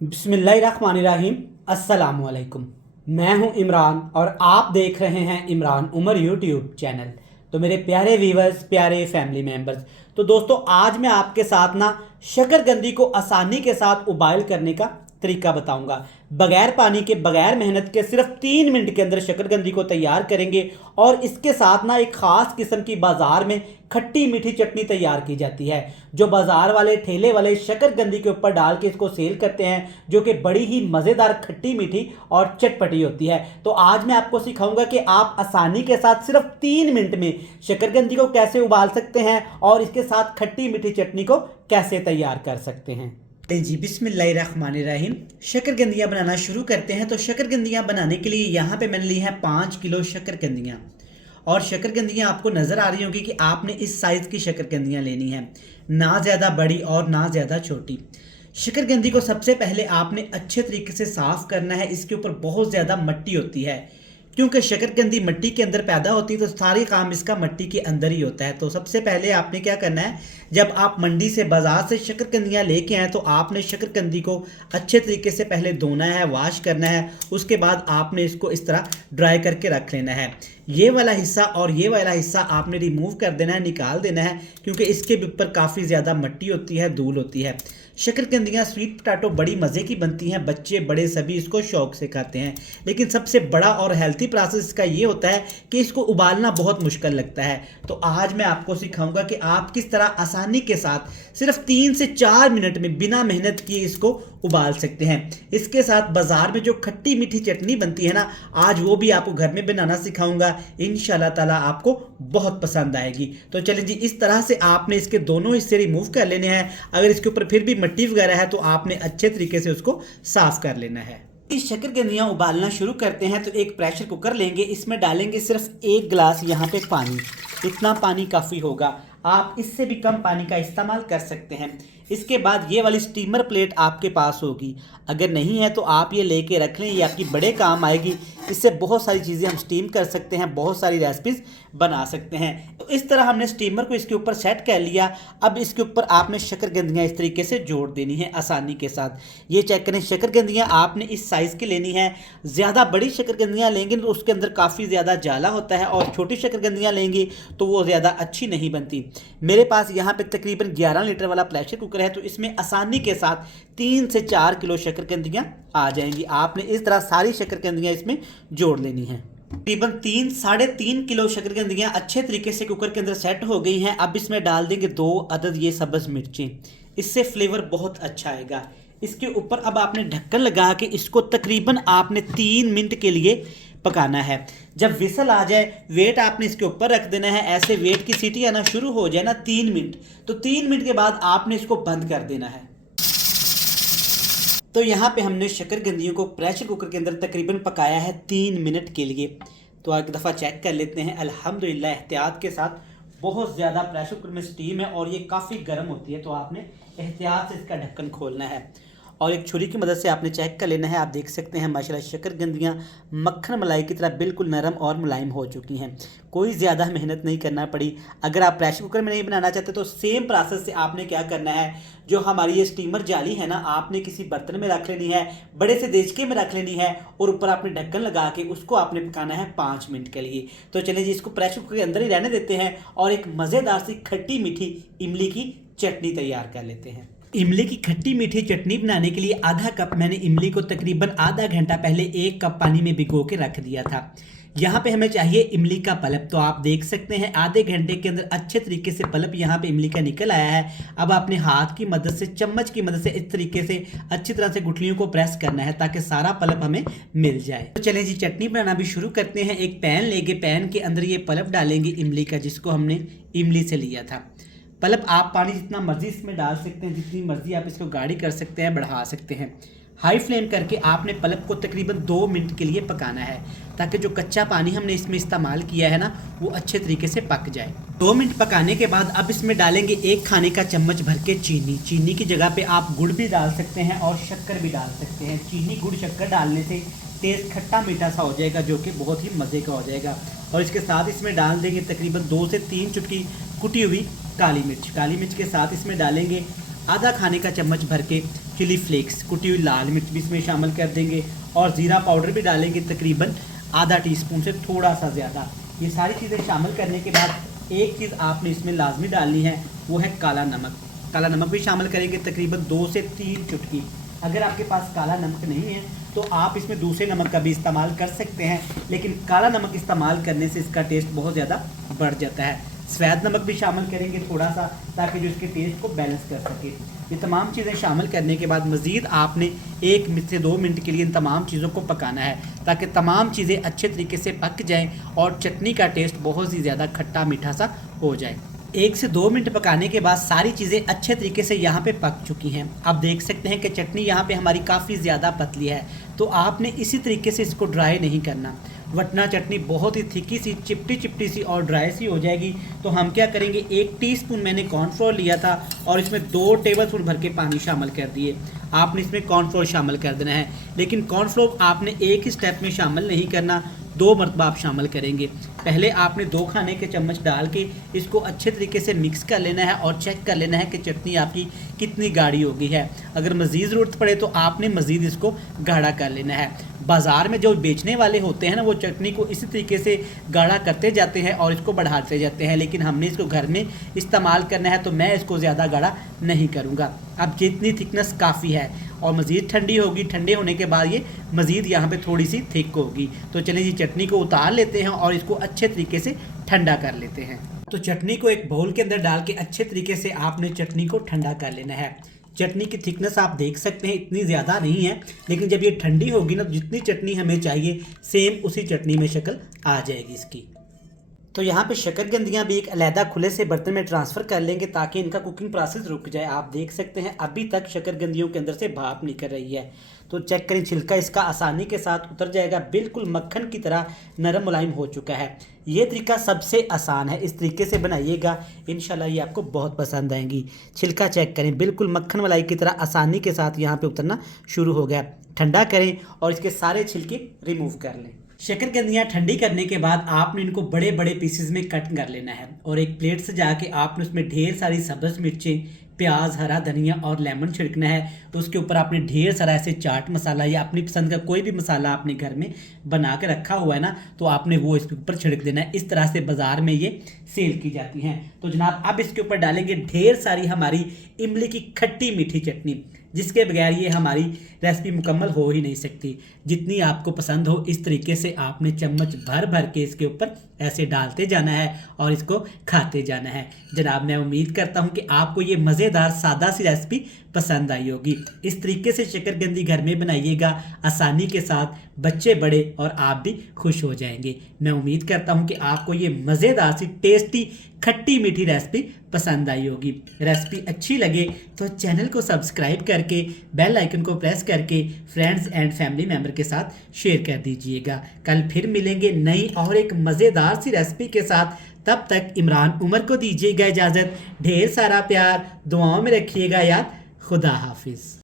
बिस्मिल्लाहिर्रहमानिर्रहीम। अस्सलामुअलैकुम। मैं हूं इमरान और आप देख रहे हैं इमरान उमर यूट्यूब चैनल। तो मेरे प्यारे व्यूवर्स, प्यारे फैमिली मेंबर्स, तो दोस्तों आज मैं आपके साथ ना शकरकंदी को आसानी के साथ उबाल करने का तरीका बताऊंगा। बगैर पानी के, बगैर मेहनत के, सिर्फ 3 मिनट के अंदर शकरकंदी को तैयार करेंगे। और इसके साथ ना एक ख़ास किस्म की बाज़ार में खट्टी मीठी चटनी तैयार की जाती है, जो बाज़ार वाले ठेले वाले शकरकंदी के ऊपर डाल के इसको सेल करते हैं, जो कि बड़ी ही मज़ेदार खट्टी मीठी और चटपटी होती है। तो आज मैं आपको सिखाऊंगा कि आप आसानी के साथ सिर्फ 3 मिनट में शकरकंदी को कैसे उबाल सकते हैं और इसके साथ खट्टी मीठी चटनी को कैसे तैयार कर सकते हैं। जी बिस्मिल्लाहिर्रहमानिर्रहीम। शकरकंदियाँ बनाना शुरू करते हैं। तो शकरकंदियाँ बनाने के लिए यहाँ पे मैंने ली हैं 5 किलो शकरकंदियाँ। और शकरकंदियाँ आपको नज़र आ रही होंगी कि आपने इस साइज़ की शकरकंदियाँ लेनी हैं, ना ज़्यादा बड़ी और ना ज़्यादा छोटी। शकरकंदी को सबसे पहले आपने अच्छे तरीके से साफ़ करना है। इसके ऊपर बहुत ज़्यादा मिट्टी होती है, क्योंकि शकरकंदी मिट्टी के अंदर पैदा होती है, तो सारी काम इसका मिट्टी के अंदर ही होता है। तो सबसे पहले आपने क्या करना है, जब आप मंडी से, बाज़ार से शकरकंदियाँ लेके आएँ तो आपने शकरकंदी को अच्छे तरीके से पहले धोना है, वॉश करना है। उसके बाद आपने इसको इस तरह ड्राई करके रख लेना है। ये वाला हिस्सा और ये वाला हिस्सा आपने रिमूव कर देना है, निकाल देना है, क्योंकि इसके ऊपर काफ़ी ज़्यादा मिट्टी होती है, धूल होती है। शकरकंदियाँ स्वीट पोटैटो बड़ी मज़े की बनती हैं, बच्चे बड़े सभी इसको शौक से खाते हैं। लेकिन सबसे बड़ा और हेल्थी प्रोसेस इसका ये होता है कि इसको उबालना बहुत मुश्किल लगता है। तो आज मैं आपको सिखाऊंगा कि आप किस तरह आसानी के साथ सिर्फ 3 से 4 मिनट में बिना मेहनत किए इसको उबाल सकते हैं। इसके साथ बाज़ार में जो खट्टी मीठी चटनी बनती है ना, आज वो भी आपको घर में बनाना सिखाऊंगा। इंशाल्लाह ताला आपको बहुत पसंद आएगी। तो चलिए जी, इस तरह से आपने इसके दोनों हिस्से रिमूव कर लेने हैं। अगर इसके ऊपर फिर भी मिट्टी वगैरह है तो आपने अच्छे तरीके से उसको साफ कर लेना है। इस शकरकंदियाँ उबालना शुरू करते हैं। तो एक प्रेशर कुकर लेंगे, इसमें डालेंगे सिर्फ 1 गिलास यहाँ पे पानी। इतना पानी काफ़ी होगा, आप इससे भी कम पानी का इस्तेमाल कर सकते हैं। इसके बाद ये वाली स्टीमर प्लेट आपके पास होगी, अगर नहीं है तो आप ये लेके रख लें, ये आपकी बड़े काम आएगी। इससे बहुत सारी चीज़ें हम स्टीम कर सकते हैं, बहुत सारी रेसिपीज़ बना सकते हैं। तो इस तरह हमने स्टीमर को इसके ऊपर सेट कर लिया। अब इसके ऊपर आपने शकरकंदियाँ इस तरीके से जोड़ देनी है आसानी के साथ। ये चेक करें, शकरकंदियाँ आपने इस साइज़ की लेनी है। ज़्यादा बड़ी शकरकंदियाँ लेंगे तो उसके अंदर काफ़ी ज़्यादा जाला होता है, और छोटी शकरकंदियाँ लेंगे तो वो ज़्यादा अच्छी नहीं बनती। मेरे पास यहाँ पे तकरीबन 11 लीटर वाला प्रेशर कुकर है, तो इसमें आसानी के साथ 3 से 4 किलो शकरकंदियाँ आ जाएंगी। आपने इस तरह सारी शकरकंदियाँ इसमें जोड़ लेनी हैं। तकरीबन 3-3.5 किलो शकरकंदियाँ अच्छे तरीके से कुकर के अंदर सेट हो गई हैं। अब इसमें डाल देंगे 2 अदद ये सब्ज़ मिर्चें, इससे फ्लेवर बहुत अच्छा आएगा। इसके ऊपर अब आपने ढक्कन लगा के इसको तकरीबन आपने 3 मिनट के लिए पकाना है। जब विसल आ जाए, वेट आपने इसके ऊपर रख देना है। ऐसे वेट की सीटी आना शुरू हो जाए ना 3 मिनट, तो 3 मिनट के बाद आपने इसको बंद कर देना है। तो यहाँ पे हमने शकरकंदियों को प्रेशर कुकर के अंदर तकरीबन पकाया है 3 मिनट के लिए। तो एक दफ़ा चेक कर लेते हैं। अल्हम्दुलिल्लाह एहतियात के साथ बहुत ज़्यादा प्रेशर कुकर में स्टीम है और ये काफ़ी गर्म होती है, तो आपने एहतियात से इसका ढक्कन खोलना है और एक छुरी की मदद से आपने चेक कर लेना है। आप देख सकते हैं माशाल्लाह शकरकंदियाँ मक्खन मलाई की तरह बिल्कुल नरम और मुलायम हो चुकी हैं। कोई ज़्यादा मेहनत नहीं करना पड़ी। अगर आप प्रेशर कुकर में नहीं बनाना चाहते तो सेम प्रोसेस से आपने क्या करना है, जो हमारी ये स्टीमर जाली है ना, आपने किसी बर्तन में रख लेनी है, बड़े से देचके में रख लेनी है, और ऊपर आपने ढक्कन लगा के उसको आपने पकाना है 5 मिनट के लिए। तो चलिए जी, इसको प्रेशर कुकर के अंदर ही रहने देते हैं और एक मज़ेदार सी खट्टी मीठी इमली की चटनी तैयार कर लेते हैं। इमली की खट्टी मीठी चटनी बनाने के लिए आधा कप मैंने इमली को तकरीबन आधा घंटा पहले 1 कप पानी में भिगो के रख दिया था। यहाँ पे हमें चाहिए इमली का पल्प। तो आप देख सकते हैं आधे घंटे के अंदर अच्छे तरीके से पल्प यहाँ पे इमली का निकल आया है। अब आपने हाथ की मदद से, चम्मच की मदद से इस तरीके से अच्छी तरह से गुठलियों को प्रेस करना है ताकि सारा पल्प हमें मिल जाए। तो चलें जी, चटनी बनाना भी शुरू करते हैं। एक पैन लेंगे, पैन के अंदर ये पल्प डालेंगे इमली का, जिसको हमने इमली से लिया था। पल्प आप पानी जितना मर्जी इसमें डाल सकते हैं, जितनी मर्जी आप इसको गाढ़ी कर सकते हैं, बढ़ा सकते हैं। हाई फ्लेम करके आपने पल्प को तकरीबन 2 मिनट के लिए पकाना है, ताकि जो कच्चा पानी हमने इसमें इस्तेमाल किया है ना, वो अच्छे तरीके से पक जाए। 2 मिनट पकाने के बाद अब इसमें डालेंगे 1 खाने का चम्मच भर के चीनी। चीनी की जगह पे आप गुड़ भी डाल सकते हैं और शक्कर भी डाल सकते हैं। चीनी, गुड़, शक्कर डालने से टेस्ट खट्टा मीठा सा हो जाएगा, जो कि बहुत ही मज़े का हो जाएगा। और इसके साथ इसमें डाल देंगे तकरीबन 2 से 3 चुटकी कुटी हुई काली मिर्च। काली मिर्च के साथ इसमें डालेंगे आधा खाने का चम्मच भर के चिली फ्लेक्स, कुटी हुई लाल मिर्च भी इसमें शामिल कर देंगे और ज़ीरा पाउडर भी डालेंगे तकरीबन आधा टीस्पून से थोड़ा सा ज़्यादा। ये सारी चीज़ें शामिल करने के बाद एक चीज़ आपने इसमें लाजमी डालनी है, वो है काला नमक। काला नमक भी शामिल करेंगे तकरीबन 2 से 3 चुटकी। अगर आपके पास काला नमक नहीं है तो आप इसमें दूसरे नमक का भी इस्तेमाल कर सकते हैं, लेकिन काला नमक इस्तेमाल करने से इसका टेस्ट बहुत ज़्यादा बढ़ जाता है। सफ़ेद नमक भी शामिल करेंगे थोड़ा सा, ताकि जो इसके टेस्ट को बैलेंस कर सके। ये तमाम चीज़ें शामिल करने के बाद मज़ीद आपने 1 से 2 मिनट के लिए इन तमाम चीज़ों को पकाना है, ताकि तमाम चीज़ें अच्छे तरीके से पक जाएँ और चटनी का टेस्ट बहुत ही ज़्यादा खट्टा मीठा सा हो जाए। 1 से 2 मिनट पकाने के बाद सारी चीज़ें अच्छे तरीके से यहाँ पे पक चुकी हैं। आप देख सकते हैं कि चटनी यहाँ पे हमारी काफ़ी ज़्यादा पतली है, तो आपने इसी तरीके से इसको ड्राई नहीं करना, वरना चटनी बहुत ही थिकी सी, चिपटी चिपटी सी और ड्राई सी हो जाएगी। तो हम क्या करेंगे, 1 टीस्पून मैंने कॉर्नफ्लोर लिया था और इसमें 2 टेबलस्पून भर के पानी शामिल कर दिए। आपने इसमें कॉर्नफ्लोर शामिल कर देना है, लेकिन कॉर्नफ्लोर आपने एक ही स्टेप में शामिल नहीं करना, 2 मरतबा आप शामिल करेंगे। पहले आपने 2 खाने के चम्मच डाल के इसको अच्छे तरीके से मिक्स कर लेना है और चेक कर लेना है कि चटनी आपकी कितनी गाढ़ी हो गई है। अगर मज़ीद ज़रूरत पड़े तो आपने मज़ीद इसको गाढ़ा कर लेना है। बाज़ार में जो बेचने वाले होते हैं ना, वो चटनी को इसी तरीके से गाढ़ा करते जाते हैं और इसको बढ़ाते जाते हैं, लेकिन हमने इसको घर में इस्तेमाल करना है तो मैं इसको ज़्यादा गाढ़ा नहीं करूँगा। अब जितनी थिकनेस काफ़ी है और मज़ीद ठंडी होगी, ठंडे होने के बाद ये मज़ीद यहाँ पे थोड़ी सी थिक होगी। तो चलिए जी चटनी को उतार लेते हैं और इसको अच्छे तरीके से ठंडा कर लेते हैं। तो चटनी को एक बाउल के अंदर डाल के अच्छे तरीके से आपने चटनी को ठंडा कर लेना है। चटनी की थिकनेस आप देख सकते हैं इतनी ज़्यादा नहीं है, लेकिन जब ये ठंडी होगी ना, जितनी चटनी हमें चाहिए सेम उसी चटनी में शक्ल आ जाएगी इसकी। तो यहाँ पे शकरकंदियाँ भी एक अलहदा खुले से बर्तन में ट्रांसफ़र कर लेंगे ताकि इनका कुकिंग प्रोसेस रुक जाए। आप देख सकते हैं अभी तक शकरकंदियों के अंदर से भाप निकल रही है, तो चेक करें छिलका इसका आसानी के साथ उतर जाएगा, बिल्कुल मक्खन की तरह नरम मुलायम हो चुका है। ये तरीका सबसे आसान है, इस तरीके से बनाइएगा, इंशाल्लाह ये आपको बहुत पसंद आएंगी। छिलका चेक करें, बिल्कुल मक्खन मलाई की तरह आसानी के साथ यहाँ पे उतरना शुरू हो गया। ठंडा करें और इसके सारे छिलके रिमूव कर लें। शकरकंदियाँ ठंडी करने के बाद आपने इनको बड़े बड़े पीसेस में कट कर लेना है और एक प्लेट से जाके आपने उसमें ढेर सारी सब्ज़ मिर्चें, प्याज, हरा धनिया और लेमन छिड़कना है। तो उसके ऊपर आपने ढेर सारा ऐसे चाट मसाला या अपनी पसंद का कोई भी मसाला आपने घर में बना के रखा हुआ है ना, तो आपने वो इसके ऊपर छिड़क देना है। इस तरह से बाज़ार में ये सेल की जाती हैं। तो जनाब अब इसके ऊपर डालेंगे ढेर सारी हमारी इमली की खट्टी मीठी चटनी, जिसके बगैर ये हमारी रेसिपी मुकम्मल हो ही नहीं सकती। जितनी आपको पसंद हो इस तरीके से आपने चम्मच भर भर के इसके ऊपर ऐसे डालते जाना है और इसको खाते जाना है। जनाब मैं उम्मीद करता हूँ कि आपको ये मज़ेदार सादा सी रेसिपी पसंद आई होगी। इस तरीके से शकरकंदी घर में बनाइएगा आसानी के साथ, बच्चे बड़े और आप भी खुश हो जाएंगे। मैं उम्मीद करता हूँ कि आपको ये मज़ेदार सी टेस्टी खट्टी मीठी रेसिपी पसंद आई होगी। रेसिपी अच्छी लगे तो चैनल को सब्सक्राइब करके बेल आइकन को प्रेस करके फ्रेंड्स एंड फैमिली मेम्बर के साथ शेयर कर दीजिएगा। कल फिर मिलेंगे नई और एक मज़ेदार सी रेसिपी के साथ। तब तक इमरान उमर को दीजिएगा इजाज़त। ढेर सारा प्यार, दुआओं में रखिएगा याद। खुदा हाफिज़।